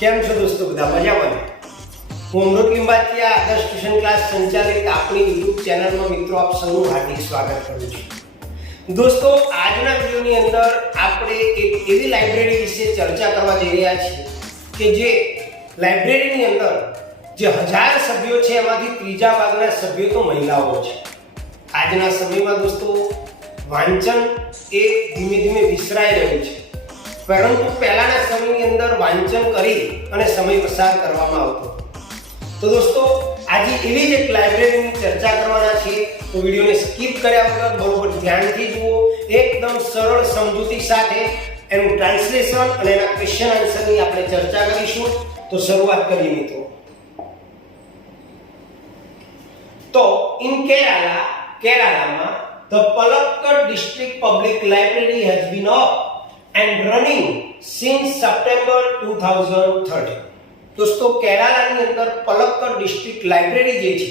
કેમ છો દોસ્તો? બધા મજામાં? હું અમૃત લિંબાચિયા આદર્શ ટ્યુશન ક્લાસ સંચાલિત આપણી યુટ્યુબ ચેનલમાં મિત્રો આપ સૌનું હાર્દિક સ્વાગત કરું છું. દોસ્તો, આજના વિડીયોની અંદર આપણે એક એવી લાઇબ્રેરી વિશે ચર્ચા કરવા જઈ રહ્યા છીએ કે જે લાઇબ્રેરીની અંદર જે 1000 સભ્યો છે એમાંથી ત્રીજા ભાગના સભ્યો તો મહિલાઓ છે. આજના સમયમાં દોસ્તો વાંચન એ ધીમે ધીમે વિસરાઈ રહ્યું છે, પરંતુ પહેલાના સમયની અંદર વાંચન કરી અને સમય પસાર કરવામાં આવતો. તો દોસ્તો, આજે એવી જ એક લાઇબ્રેરીની ચર્ચા કરવાના છીએ, તો વિડીયોને સ્કીપ કર્યા વગર બરોબર ધ્યાનથી જુઓ. એકદમ સરળ સમજૂતી સાથે એનું ટ્રાન્સલેશન અને એના ક્વેશ્ચન આન્સરની આપણે ચર્ચા કરીશું. તો શરૂઆત કરીએ મિત્રો. તો in કેરાલામાં the Palakkad District Public Library has been up and running since September 2013. दोस्तों, केरलाની અંદર પલક્કડ ડિસ્ટ્રિક્ટ લાઇબ્રેરી જે છે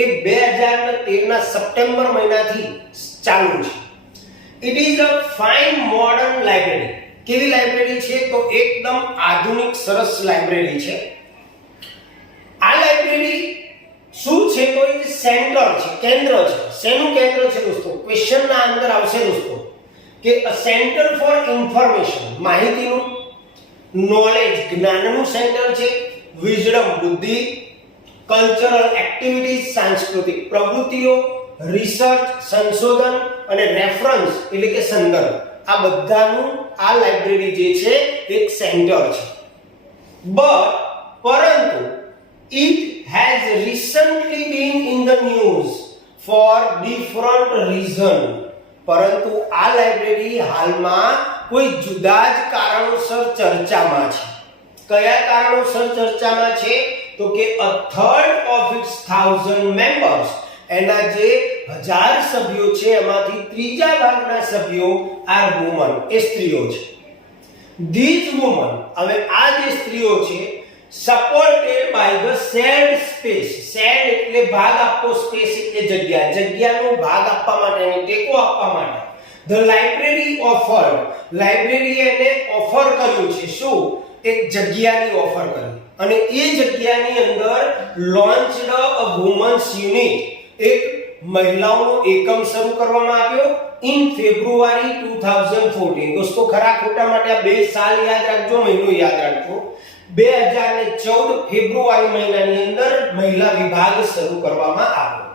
એ 2013 ના સપ્ટેમ્બર મહિનાથી ચાલુ છે. It is a fine modern library. કેવી લાઇબ્રેરી છે? તો એકદમ આધુનિક સરસ લાઇબ્રેરી છે. આ લાઇબ્રેરી શું છે? તો એ સેન્ટર છે, કેન્દ્ર છે. શેનું કેન્દ્ર છે દોસ્તો? ક્વેશ્ચનના અંદર આવશે દોસ્તો કે અ સેન્ટર ફોર ઇન્ફોર્મેશન, માહિતીનું, નોલેજ, જ્ઞાનનું સેન્ટર છે, વિઝડમ, બુદ્ધિ, કલ્ચરલ એક્ટિવિટીઝ, સાંસ્કૃતિક પ્રવૃત્તિઓ, રિસર્ચ, સંશોધન અને રેફરન્સ એટલે કે સંદર્ભ, આ બધાનું આ લાઇબ્રેરી જે છે એક સેન્ટર છે. પરંતુ it has recently been in the news for different reason. પરંતુ આ લાઇબ્રેરી હાલમાં કોઈ જુદા જ કારણોસર ચર્ચામાં છે. કયા કારણોસર ચર્ચામાં છે? તો કે a third of its 1000 members, એના જે 1000 સભ્યો છે એમાંથી ત્રીજા ભાગના સભ્યો are women, એ સ્ત્રીઓ છે. these women, હવે આ જે સ્ત્રીઓ છે, supported by the shared space. shared એટલે ભાગ આપવો, space એટલે જગ્યા, જગ્યાનો ભાગ આપવા માટે અને ટેકો આપવા માટે the library offered, લાઇબ્રેરીએ એને ઓફર કર્યું છે. શું? એક જગ્યાની ઓફર કરી, અને એ જગ્યાની અંદર launched a women's unit, એક મહિલાઓનો એકમ શરૂ કરવામાં આવ્યો in February 2014. દોસ્તો, ખરા ખોટા માટે આ બે સાલ યાદ રાખજો, મહિનો યાદ રાખજો. 2014 ફેબ્રુઆરી મહિનાની અંદર મહિલા વિભાગ શરૂ કરવામાં આવ્યો.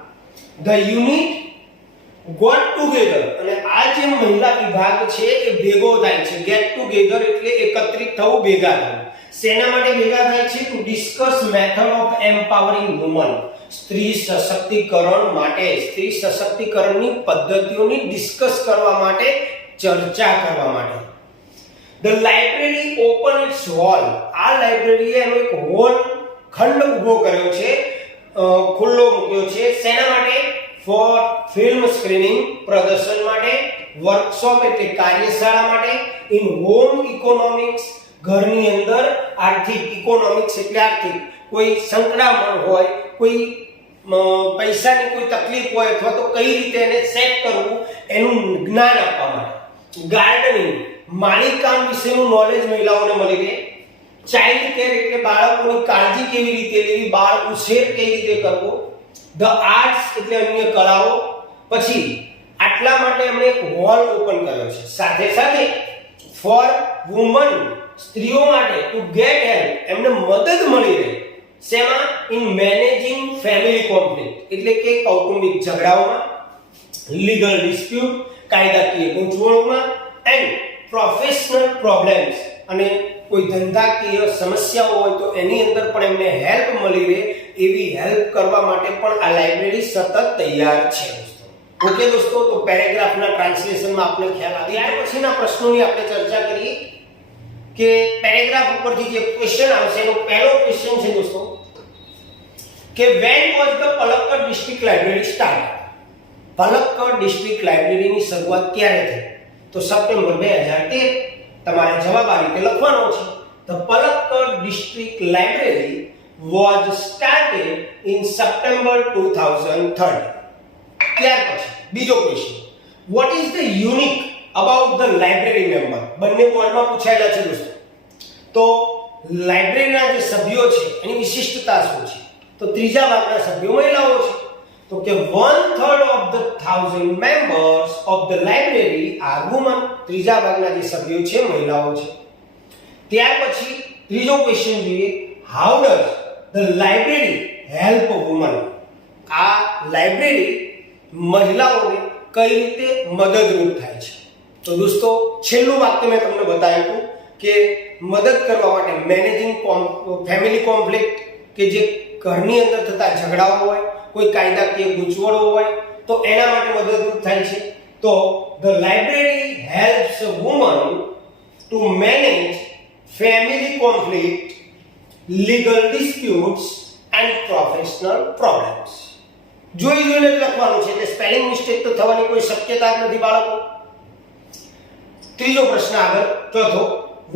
The unit got together, અને આ જે મહિલા વિભાગ છે એ ભેગો થાય છે. get together એટલે એકત્રિત થવું, ભેગા થવું. શેના માટે ભેગા થાય છે? to discuss method of empowering women, સ્ત્રી સશક્તિકરણ માટે, સ્ત્રી સશક્તિકરણની પદ્ધતિઓની ડિસ્કસ કરવા માટે, ચર્ચા કરવા માટે. The library opened its hall. આ લાઇબ્રેરીએ એનો એક હોલ, ખંડ ઊભો કર્યો છે, ખુલ્લો મૂક્યો છે. શેના માટે? ફોર ફિલ્મ સ્ક્રીનિંગ, પ્રદર્શન માટે, વર્કશોપ એટલે કાર્યશાળા માટે, ઇન હોમ ઇકોનોમિક્સ, ઘરની અંદર આર્થિક, ઇકોનોમિક્સ એટલે આર્થિક, કોઈ સંકળામણ હોય, કોઈ પૈસાની કોઈ તકલીફ હોય અથવા તો કઈ રીતે એને સેટ કરવું એનું જ્ઞાન આપવા માટે. ગાર્ડનિંગ, માળીકામ વિશેનું નોલેજ મહિલાઓને મળી રહે. ચાઇલ્ડ કેર એટલે બાળકોની કાળજી કેવી રીતે લેવી, બાળ ઉછેર કેવી રીતે કરવો. ધ આર્ટ્સ એટલે અન્ય કળાઓ. પછી આટલા માટે એમણે એક હોલ ઓપન કર્યો છે. સાથે સાથે ફોર વુમન, સ્ત્રીઓ માટે, ટુ ગેટ હેલ્પ, એમને મદદ મળી રહે. શેમાં? ઇન મેનેજિંગ ફેમિલી કોન્ફ્લિક્ટ એટલે કે કૌટુંબિક ઝઘડાઓમાં, લીગલ ડિસ્પ્યુટ, કાયદાકીય ગૂંચવણોમાં, એન્ડ પ્રોફેશનલ પ્રોબ્લેમ્સ, અને કોઈ ધંધાકીય સમસ્યાઓ હોય તો એની અંદર પણ એમને હેલ્પ મળી રહે, એવી હેલ્પ કરવા માટે પણ આ લાઇબ્રેરી સતત તૈયાર છે દોસ્તો. ઓકે દોસ્તો, તો પેરેગ્રાફના ટ્રાન્સલેશનમાં આપણે ખ્યાલ આવે. ત્યાર પછીના પ્રશ્નોની આપણે ચર્ચા કરીએ કે પેરેગ્રાફ ઉપરથી જે ક્વેશ્ચન આવશે એનો પહેલો ક્વેશ્ચન છે દોસ્તો કે when was the Palakkad District Library started? Palakkad district લાઇબ્રેરીની શરૂઆત ક્યારે થઈ? તો સપ્ટેમ્બર 2013. તમારે જવાબ આ રીતે લખવાનો છે. The Palakkad District Library was started in September 2013. ત્યાર પછી બીજો question, what is the unique about the library member? બંને બોર્ડમાં પૂછાયેલા છે દોસ્તો. તો લાઇબ્રેરીના જે સભ્યો છે એની વિશિષ્ટતા શું છે? તો ત્રીજા ભાગના સભ્યો મહિલાઓ છે. તો કે 1/3 of the 1000 members of the library are women. ત્રીજા ભાગના જે સભ્યો છે મહિલાઓ છે. ત્યાર પછી ત્રીજો ક્વેશ્ચન જોઈએ, how does the library help women? આ લાઇબ્રેરી મહિલાઓને કઈ રીતે મદદરૂપ થાય છે? તો દોસ્તો છેલ્લું વાક્ય મેં તમને બતાવ્યું કે મદદ કરવા માટે મેનેજિંગ ફેમિલી કોન્ફ્લિક્ટ, કે જે ઘરની અંદર થતા ઝઘડાઓ હોય, કોઈ કાયદાકીય ગૂંચવણો હોય તો એના માટે મદદરૂપ થાય છે. તો the library helps a woman to manage family conflict, legal disputes and professional problems. જોઈને લખવાનું છે એટલે સ્પેલિંગ મિસ્ટેક તો થવાની કોઈ શક્યતા જ નથી બાળકો. ત્રીજો પ્રશ્ન આગળ, ચોથો,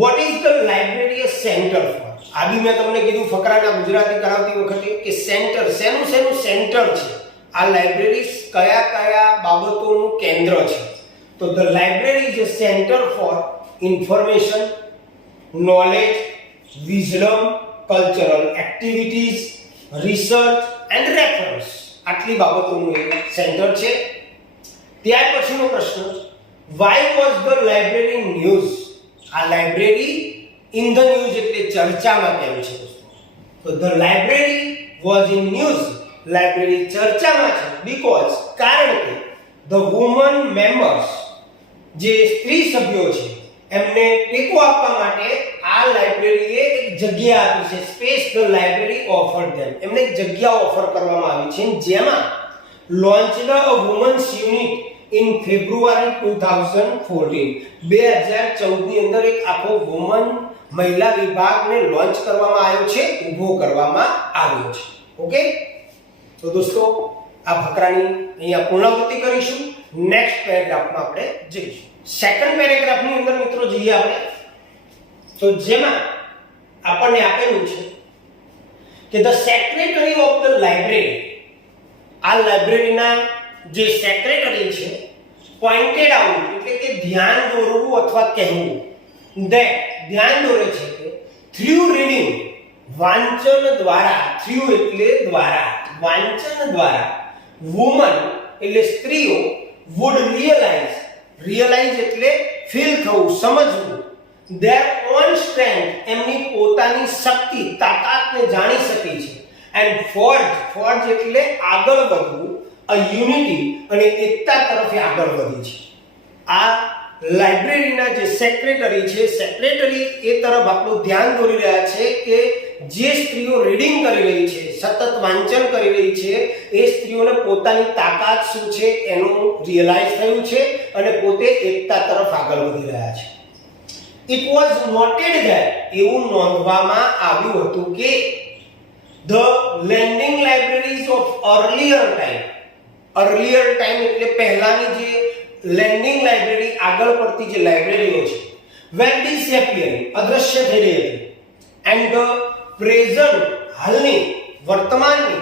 what is the library a center for? આ બી મેં તમને કીધું ફકરાના ગુજરાતી કરાવતી વખતે કે સેન્ટર શેનું સેન્ટર છે? આ લાઇબ્રેરી કયા બાબતોનું કેન્દ્ર છે? તો the library is a center for information, knowledge, wisdom, cultural activities, research and reference. આટલી બાબતોનું એક સેન્ટર છે. ત્યાર પછીનો પ્રશ્ન, why was the library news? આ લાઇબ્રેરી ઇન ધ ન્યૂઝ એટલે ચર્ચામાં કેમ છે દોસ્તો? તો the library was in news. Library ચર્ચામાં છે because કારણ કે the women members, જે સ્ત્રી સભ્યો છે એમને ટેકો આપવા માટે આ લાઇબ્રેરીએ એક જગ્યા આપી છે. સ્પેસ ધ લાઇબ્રેરી ઓફર્ડ ધેમ. એમને એક જગ્યા ઓફર કરવામાં આવી છે જેમાં લોન્ચડ અ વુમન્સ યુનિટ ઇન ફેબ્રુઆરી 2014. 2014 ની અંદર એક આખો વુમન મહિલા વિભાગને લોન્ચ કરવામાં આવ્યો છે, ઊભો કરવામાં આવ્યો છે. ઓકે, તો દોસ્તો આ ફકરાની અહીંયા પુનરાવૃત્તિ કરીશું. નેક્સ્ટ પેરેગ્રાફમાં આપણે જઈશું. સેકન્ડ પેરેગ્રાફની અંદર મિત્રો જોઈએ આપણે, તો જેમાં આપણને આપેલું છે કે the secretary of the library, આ લાઇબ્રેરીના જે સેક્રેટરી છે, પોઇન્ટેડ આઉટ એટલે કે ધ્યાન દોરવું અથવા કહેવું, ધેટ ધ્યાન દોરે છે કે થ્રુ રીડિંગ, વાંચન દ્વારા, થ્રુ એટલે દ્વારા, વાંચન દ્વારા, વુમન એટલે સ્ત્રીઓ, વુડ રિયલાઇઝ એટલે ફીલ થવું, સમજવું, their own strength એમની પોતાની શક્તિ, તાકાતને જાણી શકી છે, and forge એટલે આગળ વધવું, a unity અને એકતા તરફે આગળ વધી છે. આ લાઇબ્રેરીના જે સેક્રેટરી છે, સેક્રેટરી એ તરફ આપણું ધ્યાન દોરી રહ્યા છે કે જે સ્ત્રીઓ રીડિંગ કરી રહી છે, સતત વાંચન કરી રહી છે, એ સ્ત્રીઓને પોતાની તાકાત શું છે એનું રિયલાઇઝ થયું છે અને પોતે એકતા તરફ આગળ વધી રહ્યા છે. It was noted that એવું નોંધવામાં આવ્યું હતું કે the lending libraries of earlier time એટલે પહેલાની જે લેન્ડિંગ લાઇબ્રેરી, આગળ પડતી જે લાઇબ્રેરીઓ છે, were disappearing, અદ્રશ્ય થઈ રહી હતી, and the present હાલની વર્તમાનની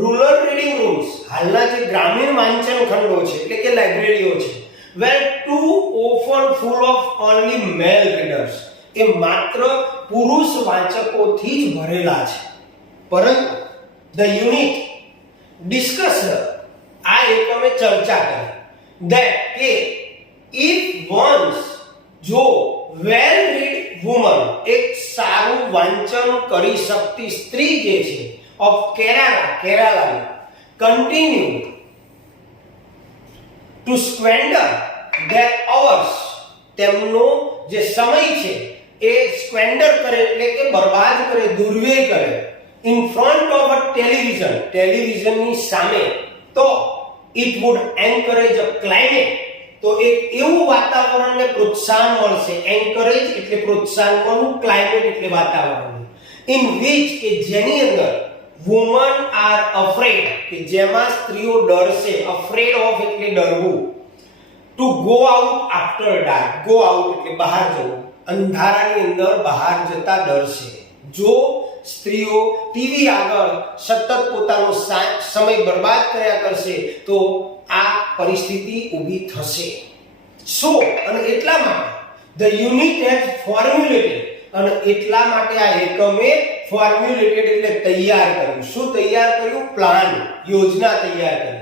રૂરલ રીડિંગ રૂમ્સ, હાલના જે ગ્રામીણ વાંચન ખંડો છે એટલે કે લાઇબ્રેરીઓ છે, were too often full of only male readers, એ માત્ર પુરુષ વાંચકોથી જ ભરેલા છે. પરંતુ the unit discussed, આ એકમે ચર્ચા કરી, that કે if once, જો well read woman, એક સારું વાંચન કરી શકતી સ્ત્રી જે છે of Kerala continue to squander their hours, તેમનો જે સમય છે એ સ્ક્વેન્ડર કરે એટલે કે બરબાદ કરે, દુર્વ્યય કરે, in front of a ટેલિવિઝનની સામે, તો it would encourage a climate, તો એક એવું વાતાવરણને પ્રોત્સાહન મળશે. એન્કરેજ એટલે પ્રોત્સાહન મળવું, ક્લાઇમેટ એટલે વાતાવરણ, in which કે જેની અંદર women are afraid, કે જેમાં સ્ત્રીઓ ડરશે, afraid of એટલે ડરવું, to go out after dark, go out એટલે બહાર જવું, અંધારાની અંદર બહાર જતા ડરશે. જો સ્ત્રીઓ ટીવી આગળ સતત પોતાનો સમય બરબાદ કર્યા કરશે તો આ પરિસ્થિતિ ઊભી થશે. સો અને એટલા માટે the unit has formulated, અને એટલા માટે આ એકમે ફોર્મ્યુલેટેડ એટલે તૈયાર કર્યું. શું તૈયાર કર્યું? પ્લાન, યોજના તૈયાર કરી.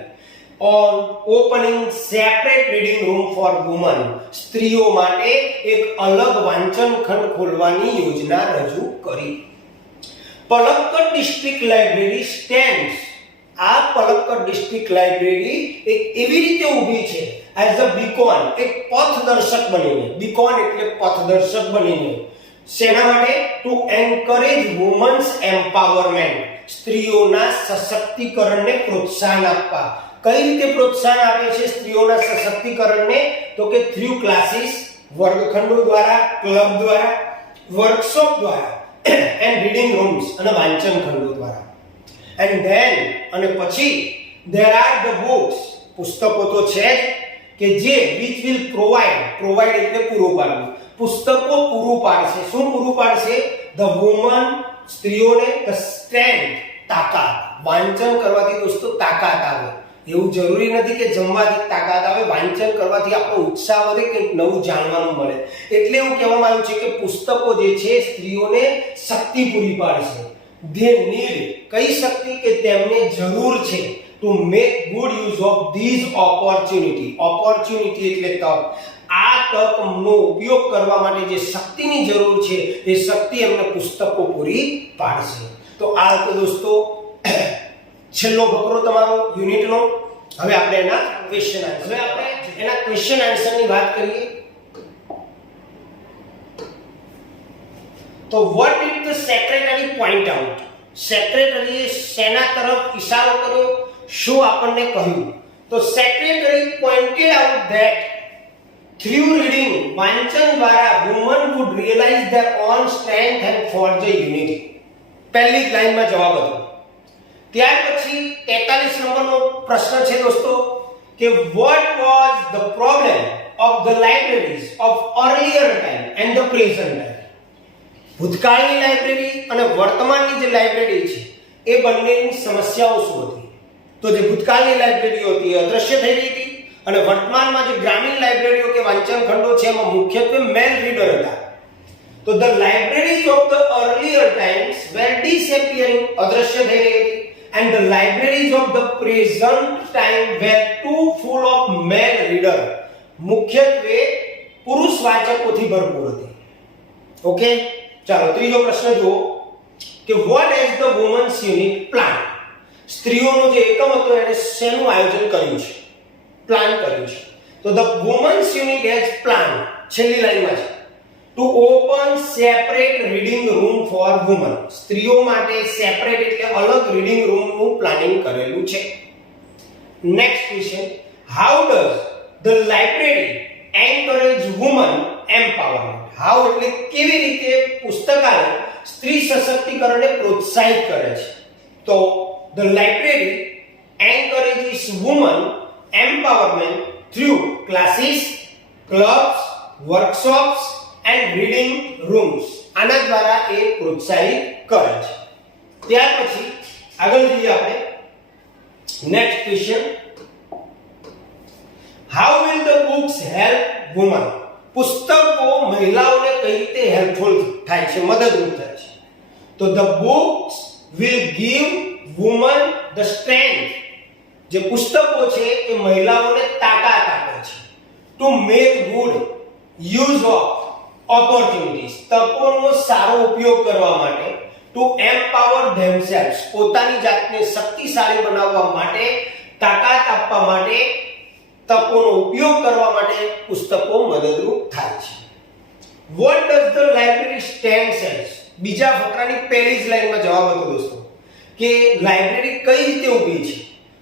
on opening separate reading room for women, સ્ત્રીઓ માટે એક અલગ વાંચન ખંડ ખોલવાની યોજના રજૂ કરી. Palakkad district library stands. આ પલક્કડ ડિસ્ટ્રિક્ટ લાઇબ્રેરી એક એવી રીતે ઊભી છે એઝ અ બીકોન, એક પથદર્શક બનીને. બીકોન એટલે પથદર્શક બનીને. શેના માટે? ટુ એન્કરેજ વુમન્સ એમ્પાવરમેન્ટ, સ્ત્રીઓના સશક્તિકરણને પ્રોત્સાહન આપવા. કઈ રીતે પ્રોત્સાહન આપે છે સ્ત્રીઓના સશક્તિકરણને? તો કે થ્રુ ક્લાસીસ, વર્ગખંડો દ્વારા, ક્લબ દ્વારા, વર્કશોપ દ્વારા, એન્ડ રીડિંગ રૂમ્સ અને વાંચન ખંડો દ્વારા. એન્ડ ધેન અને પછી there are the books, પુસ્તકો તો છે જ કે જે which will provide એટલે પૂરું પાડવું. પુસ્તકો પૂરું પાડશે. શું પૂરું પાડશે? the woman, સ્ત્રીઓને the strength, તાકાત. વાંચન કરવાથી દોસ્તો તાકાત આવે. એવું જરૂરી નથી કે જમવાથી તાકાત આવે. વાંચન કરવાથી આપણો ઉત્સાહ વધે, કંઈક નવું જાણવાનું મળે. એટલે એવું કહેવામાં આવ્યું છે કે પુસ્તકો જે છે સ્ત્રીઓને શક્તિ પૂરી પાડશે. they need, કઈ શક્તિ? કે તેમને જરૂર છે to make good use of these opportunity. opportunity એટલે તક. આ તકનો ઉપયોગ કરવા માટે જે શક્તિની જરૂર છે એ શક્તિ એમને પુસ્તકો પૂરી પાડશે. તો આ તો દોસ્તો છેલ્લો ફકરો તમારો યુનિટનો. હવે આપણે એના ક્વેશ્ચન આન્સરની વાત કરીએ. તો what did the secretary point out? સેક્રેટરીએ શેના તરફ ઇશારો કર્યો? શું આપણને કહ્યું? તો secretary pointed out that through reading, વાંચન દ્વારા women would realize their own strength and forge a unity. પહેલી જ લાઈનમાં જવાબ હતો. ત્યાર પછી 43 નંબરનો પ્રશ્ન છે દોસ્તો કે what was the problem of the libraries of earlier time and the present time? ભૂતકાળની લાઇબ્રેરી અને વર્તમાનની જે લાઇબ્રેરી છે એ બંનેની સમસ્યાઓ શું હતી? તો જે ભૂતકાળની લાઇબ્રેરીઓ હતી એ અદ્રશ્ય થઈ રહી હતી અને વર્તમાનમાં જે ગ્રામીણ લાઇબ્રેરીઓ કે વાંચન ખંડો છે એમાં મુખ્યત્વે મેલ રીડર હતા. તો the libraries of the earlier times were disappearing, અદ્રશ્ય થઈ રહી હતી, and the libraries of the present time were too full of male reader, મુખ્યત્વે પુરુષ વાચકોથી ભરપૂર હતી. ઓકે, ચાલો ત્રીજો પ્રશ્ન જુઓ કે what has the women's unit planned? સ્ત્રીઓનો જે એકમ હતો એને શેનું આયોજન કર્યું છે? પ્લાન કર્યું છે. તો the women's unit has planned, છેલ્લી લાઈનમાં છે, to open separate reading room for women. સ્ત્રીઓ માટે સેપરેટ એટલે અલગ રીડિંગ રૂમનું પ્લાનિંગ કરેલું છે. Next question, how does the library encourage women empowerment? how એટલે કેવી રીતે પુસ્તકાલય સ્ત્રી સશક્તિકરણને પ્રોત્સાહિત કરે છે? તો the library encourages women empowerment through classes, clubs, workshops and reading rooms. આના દ્વારા એ પ્રોત્સાહિત કરે છે. ત્યાર પછી આગળ જઈએ આપણે. Next question, how will the books help women? પુસ્તકો મહિલાઓને કઈ રીતે હેલ્પફુલ થાય છે, મદદરૂપ થાય છે? તો the books will give women the strength. જે પુસ્તકો છે એ મહિલાઓને તાકાત આપે છે to make good use of opportunities, તકોનો સારો ઉપયોગ કરવા માટે, to empower themselves, પોતાની જાતને શક્તિશાળી બનાવવા માટે, તાકાત આપવા માટે, તકોનો ઉપયોગ કરવા માટે પુસ્તકો મદદરૂપ થાય છે. what does the library stand as? બીજા ફકરાની પહેલી જ લાઈનમાં જવાબ હતો દોસ્તો કે લાઇબ્રેરી કઈ રીતે ઊભી છે?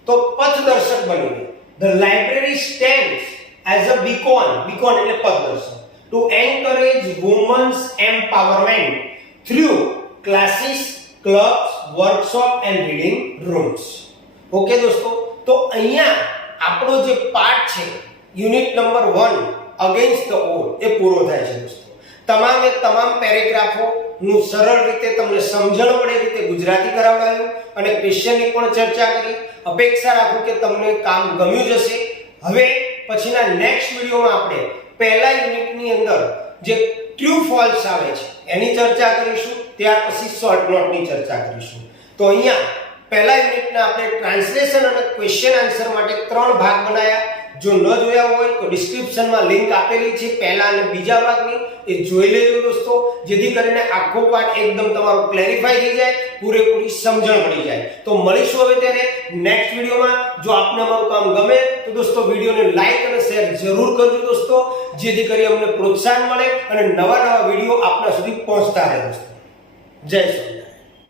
તો પથદર્શક બનીને. the library stands as a beacon, beacon એટલે પથદર્શક, to encourage women's empowerment through classes, clubs, workshop and reading rooms. Okay દોસ્તો, તો અહીંયા આપણો જે પાર્ટ છે unit number 1 against the all એ પૂરો થાય છે દોસ્તો. તમામે તમામ પેરેગ્રાફો નું સરળ રીતે તમને સમજણ પડે રીતે ગુજરાતી કરાવડાયું અને ક્વેશ્ચનની પણ ચર્ચા કરી. અપેક્ષા રાખું કે તમને કામ ગમ્યું જ હશે. હવે પછીના નેક્સ્ટ વિડિયોમાં આપણે પહેલા યુનિટની અંદર જે ટ્રુ ફોલ્સ આવે છે એની ચર્ચા કરીશું, ત્યાર પછી શોર્ટ નોટની ચર્ચા કરીશું. તો અહીંયા પહેલા યુનિટના આપણે ટ્રાન્સલેશન અને ક્વેશ્ચન આન્સર માટે 3 ભાગ બનાવ્યા. જો ન જોયા હોય તો ડિસ્ક્રિપ્શનમાં લિંક આપેલી છે પહેલા અને બીજા ભાગની, એ જોઈ લેજો દોસ્તો, જેથી કરીને આખો પાઠ એકદમ તમારો ક્લેરિફાઈ થઈ જાય, પૂરેપૂરી સમજણ પડી જાય. તો મળીશું હવે ત્યારે નેક્સ્ટ વિડિયોમાં. જો આપને અમારું કામ ગમે તો દોસ્તો વિડિયોને લાઈક અને શેર જરૂર કરજો દોસ્તો, જેથી કરી અમને પ્રોત્સાહન મળે અને નવા વિડિયો આપના સુધી પહોંચતા રહે દોસ્તો. જય શ્રી